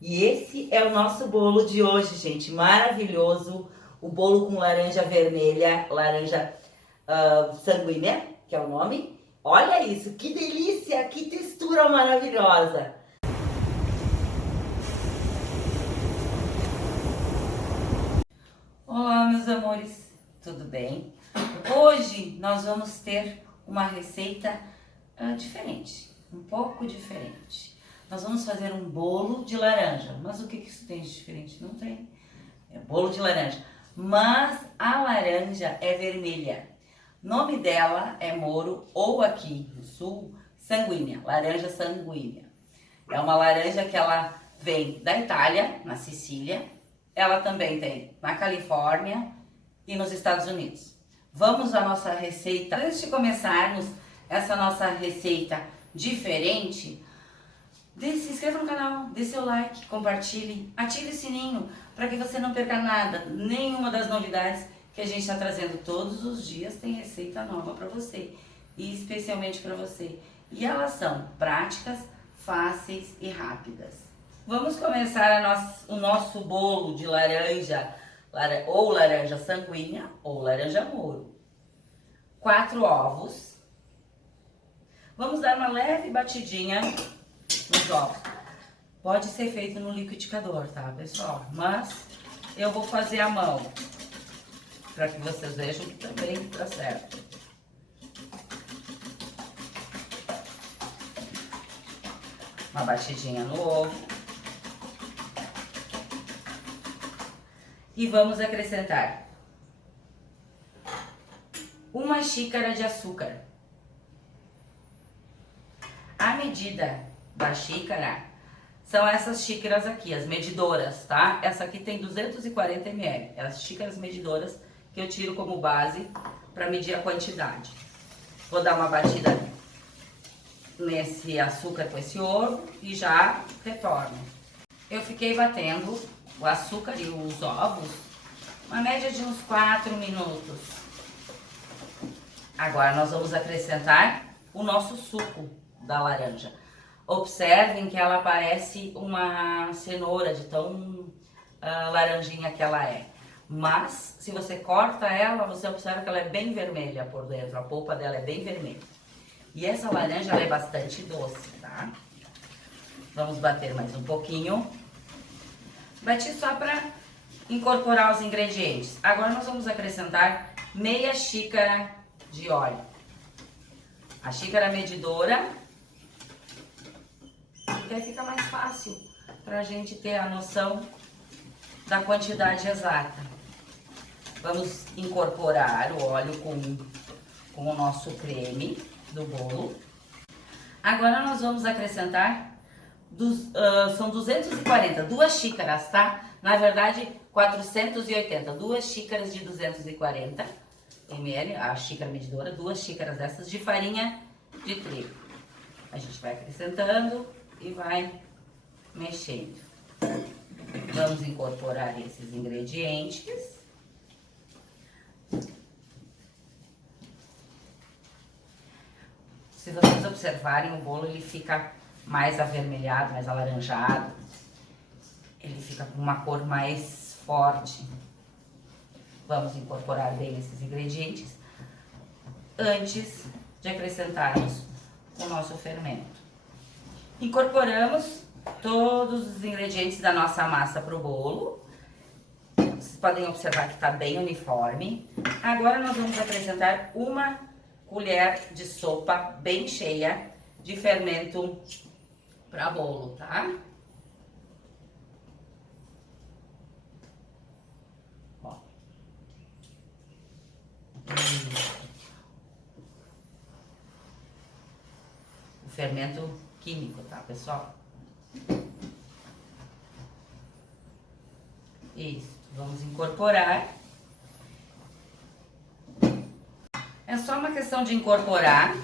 E esse é o nosso bolo de hoje, gente, maravilhoso. O bolo com laranja vermelha, laranja sanguínea, que é o nome. Olha isso, que delícia, que textura maravilhosa. Olá, meus amores, tudo bem? Hoje nós vamos ter uma receita diferente, um pouco diferente. Nós vamos fazer um bolo de laranja, mas o que isso tem de diferente? Não tem, é bolo de laranja, mas a laranja é vermelha. O nome dela é Moro, ou aqui no sul, sanguínea, laranja sanguínea. É uma laranja que ela vem da Itália, na Sicília. Ela também tem na Califórnia e nos Estados Unidos. Vamos à nossa receita. Antes de começarmos essa nossa receita diferente, se inscreva no canal, dê seu like, compartilhe, ative o sininho para que você não perca nada, nenhuma das novidades que a gente está trazendo todos os dias. Tem receita nova para você e especialmente para você. E elas são práticas, fáceis e rápidas. Vamos começar o nosso bolo de laranja, ou laranja sanguínea ou laranja Moro. 4 ovos. Vamos dar uma leve batidinha nos ovos. Pode ser feito no liquidificador, tá, pessoal? Mas eu vou fazer à mão, para que vocês vejam que também tá certo. Uma batidinha no ovo. E vamos acrescentar 1 xícara de açúcar. A medida da xícara são essas xícaras aqui, as medidoras, tá? Essa aqui tem 240 ml, as xícaras medidoras que eu tiro como base para medir a quantidade. Vou dar uma batida nesse açúcar com esse ovo e já retorno. Eu fiquei batendo o açúcar e os ovos, uma média de uns 4 minutos. Agora nós vamos acrescentar o nosso suco da laranja. Observem que ela parece uma cenoura de tão laranjinha que ela é. Mas, se você corta ela, você observa que ela é bem vermelha por dentro. A polpa dela é bem vermelha. E essa laranja, ela é bastante doce, tá? Vamos bater mais um pouquinho. Bati só para incorporar os ingredientes. Agora nós vamos acrescentar meia xícara de óleo. A xícara medidora, até fica mais fácil para a gente ter a noção da quantidade exata. Vamos incorporar o óleo com o nosso creme do bolo. Agora nós vamos acrescentar, são 240, 2 xícaras, tá? Na verdade, 480, 2 xícaras de 240 ml, a xícara medidora, 2 xícaras dessas de farinha de trigo. A gente vai acrescentando e vai mexendo. Vamos incorporar esses ingredientes. Se vocês observarem, o bolo ele fica mais avermelhado, mais alaranjado. Ele fica com uma cor mais forte. Vamos incorporar bem esses ingredientes antes de acrescentarmos o nosso fermento. Incorporamos todos os ingredientes da nossa massa para o bolo. Vocês podem observar que está bem uniforme. Agora nós vamos acrescentar 1 colher de sopa bem cheia de fermento para bolo, tá? Ó. O fermento químico, tá, pessoal? Isso, vamos incorporar. É só uma questão de incorporar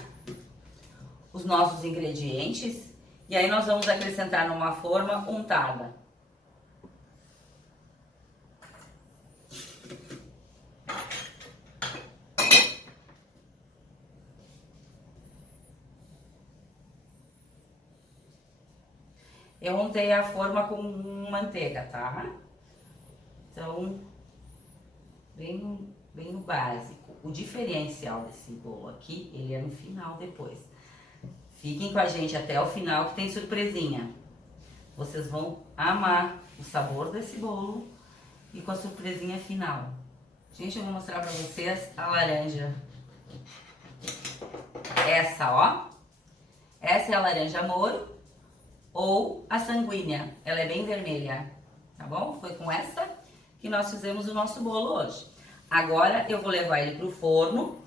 os nossos ingredientes e aí nós vamos acrescentar numa forma untada. Eu untei a forma com manteiga, tá? Então, bem no básico. O diferencial desse bolo aqui, ele é no final depois. Fiquem com a gente até o final que tem surpresinha. Vocês vão amar o sabor desse bolo e com a surpresinha final. Gente, eu vou mostrar pra vocês a laranja. Essa, ó. Essa é a laranja moro ou a sanguínea. Ela é bem vermelha, tá bom? Foi com essa que nós fizemos o nosso bolo hoje. Agora eu vou levar ele pro forno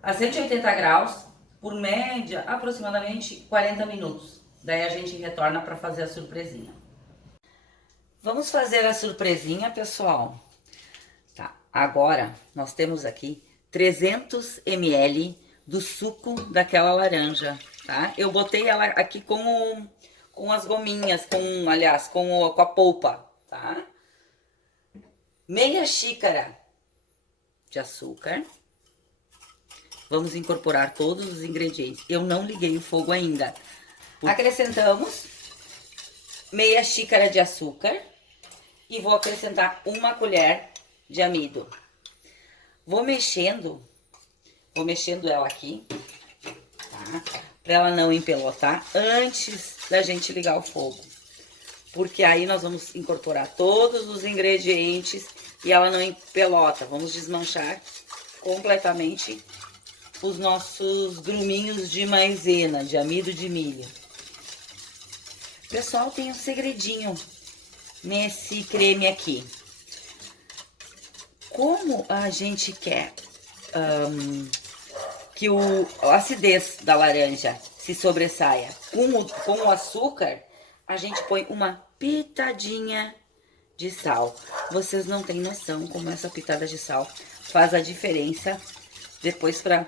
a 180 graus, por média, aproximadamente 40 minutos. Daí a gente retorna para fazer a surpresinha. Vamos fazer a surpresinha, pessoal. Tá, agora nós temos aqui 300 ml do suco daquela laranja, tá? Eu botei ela aqui com as gominhas, com a polpa, tá? Meia xícara de açúcar. Vamos incorporar todos os ingredientes. Eu não liguei o fogo ainda. Acrescentamos meia xícara de açúcar e vou acrescentar uma colher de amido. Vou mexendo ela aqui, tá? Para ela não empelotar antes da gente ligar o fogo. Porque aí nós vamos incorporar todos os ingredientes e ela não empelota. Vamos desmanchar completamente os nossos gruminhos de maisena, de amido de milho. Pessoal, tem um segredinho nesse creme aqui. Como a gente quer que a acidez da laranja se sobressaia com o açúcar, a gente põe uma pitadinha de sal. Vocês não têm noção como essa pitada de sal faz a diferença depois para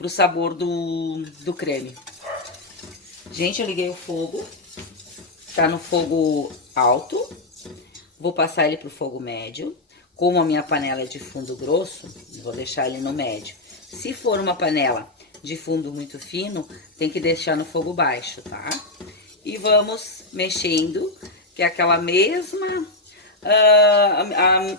o sabor do creme. Gente, eu liguei o fogo. Tá no fogo alto. Vou passar ele pro fogo médio. Como a minha panela é de fundo grosso, vou deixar ele no médio. Se for uma panela de fundo muito fino, tem que deixar no fogo baixo, tá? E vamos mexendo, que é aquela mesma...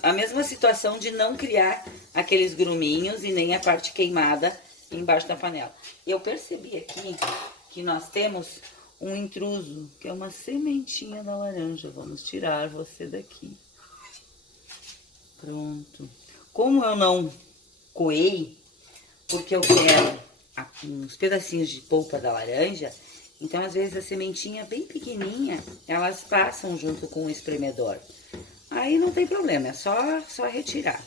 a mesma situação de não criar aqueles gruminhos e nem a parte queimada embaixo da panela. Eu percebi aqui que nós temos um intruso, que é uma sementinha da laranja. Vamos tirar você daqui. Pronto. Como eu não coei, porque eu quero uns pedacinhos de polpa da laranja, então às vezes a sementinha bem pequenininha, elas passam junto com o espremedor. Aí não tem problema, é só retirar.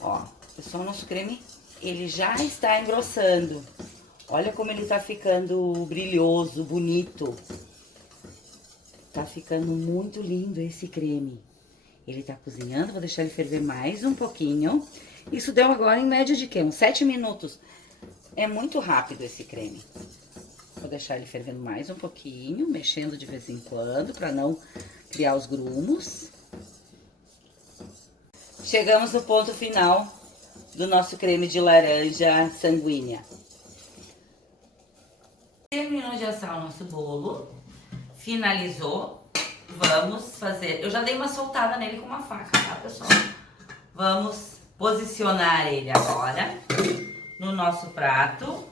Ó, pessoal, nosso creme, ele já está engrossando. Olha como ele tá ficando brilhoso, bonito. Tá ficando muito lindo esse creme. Ele tá cozinhando, vou deixar ele ferver mais um pouquinho. Isso deu agora em média de quê? Uns 7 minutos. É muito rápido esse creme. Vou deixar ele fervendo mais um pouquinho, mexendo de vez em quando, para não criar os grumos. Chegamos no ponto final do nosso creme de laranja sanguínea. Terminou de assar o nosso bolo, finalizou. Vamos fazer... Eu já dei uma soltada nele com uma faca, tá, pessoal? Vamos posicionar ele agora no nosso prato.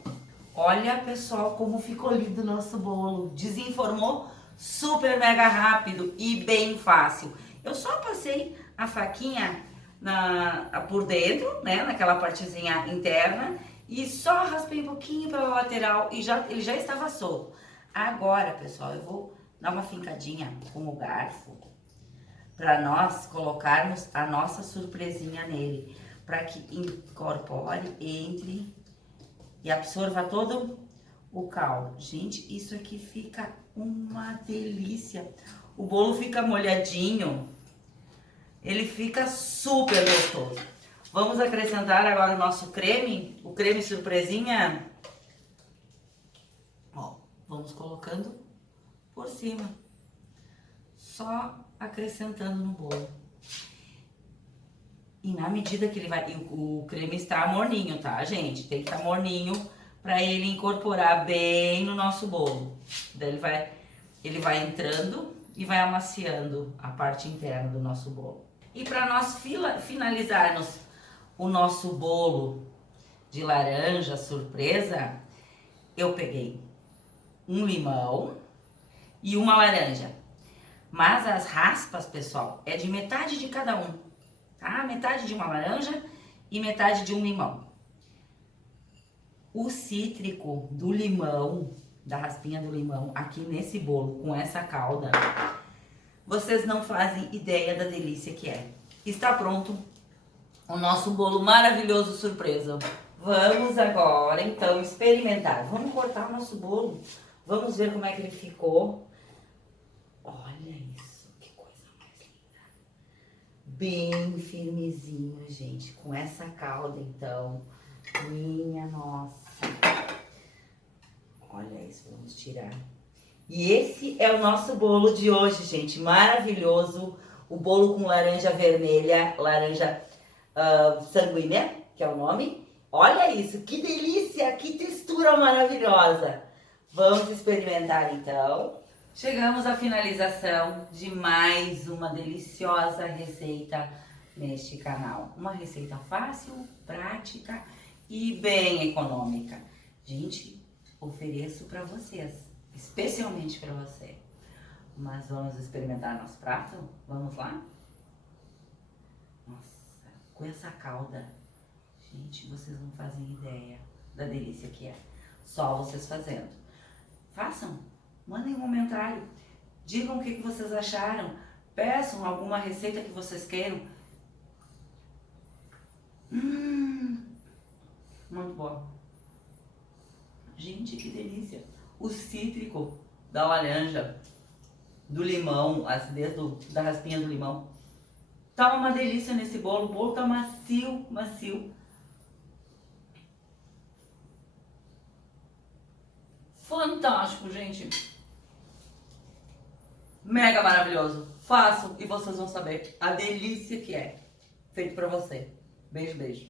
Olha, pessoal, como ficou lindo o nosso bolo. Desenformou super mega rápido e bem fácil. Eu só passei a faquinha por dentro, né, naquela partezinha interna, e só raspei um pouquinho pela lateral e ele já estava solto. Agora, pessoal, eu vou dar uma fincadinha com o garfo para nós colocarmos a nossa surpresinha nele, para que incorpore, entre e absorva todo o caldo. Gente, isso aqui fica uma delícia. O bolo fica molhadinho, ele fica super gostoso. Vamos acrescentar agora o nosso creme, o creme surpresinha. Ó, vamos colocando por cima, só acrescentando no bolo. E na medida que ele vai... O creme está morninho, tá, gente? Tem que estar morninho para ele incorporar bem no nosso bolo. Daí ele vai ele vai entrando e vai amaciando a parte interna do nosso bolo. E para nós finalizarmos o nosso bolo de laranja surpresa, eu peguei um limão e uma laranja. Mas as raspas, pessoal, é de metade de cada um, tá? Metade de uma laranja e metade de um limão. O cítrico do limão, da raspinha do limão, aqui nesse bolo, com essa calda, vocês não fazem ideia da delícia que é. Está pronto o nosso bolo maravilhoso surpresa. Vamos agora, então, experimentar. Vamos cortar o nosso bolo. Vamos ver como é que ele ficou. Olha isso, que coisa mais linda. Bem firmezinho, gente. Com essa calda, então. Minha nossa. Olha isso, vamos tirar. E esse é o nosso bolo de hoje, gente. Maravilhoso. O bolo com laranja vermelha, laranja sanguínea, que é o nome. Olha isso, que delícia, que textura maravilhosa. Vamos experimentar então. Chegamos à finalização de mais uma deliciosa receita neste canal. Uma receita fácil, prática e bem econômica. Gente, ofereço para vocês, especialmente para você. Mas vamos experimentar nosso prato? Vamos lá? Nossa, com essa calda, gente, vocês não fazem ideia da delícia que é. Só vocês fazendo. Façam, mandem um comentário, digam o que vocês acharam, peçam alguma receita que vocês queiram. Muito bom. Gente, que delícia. O cítrico da laranja, do limão, a acidez da raspinha do limão. Tá uma delícia nesse bolo. O bolo tá macio, macio. Fantástico, gente. Mega maravilhoso. Façam e vocês vão saber a delícia que é. Feito pra você. Beijo, beijo.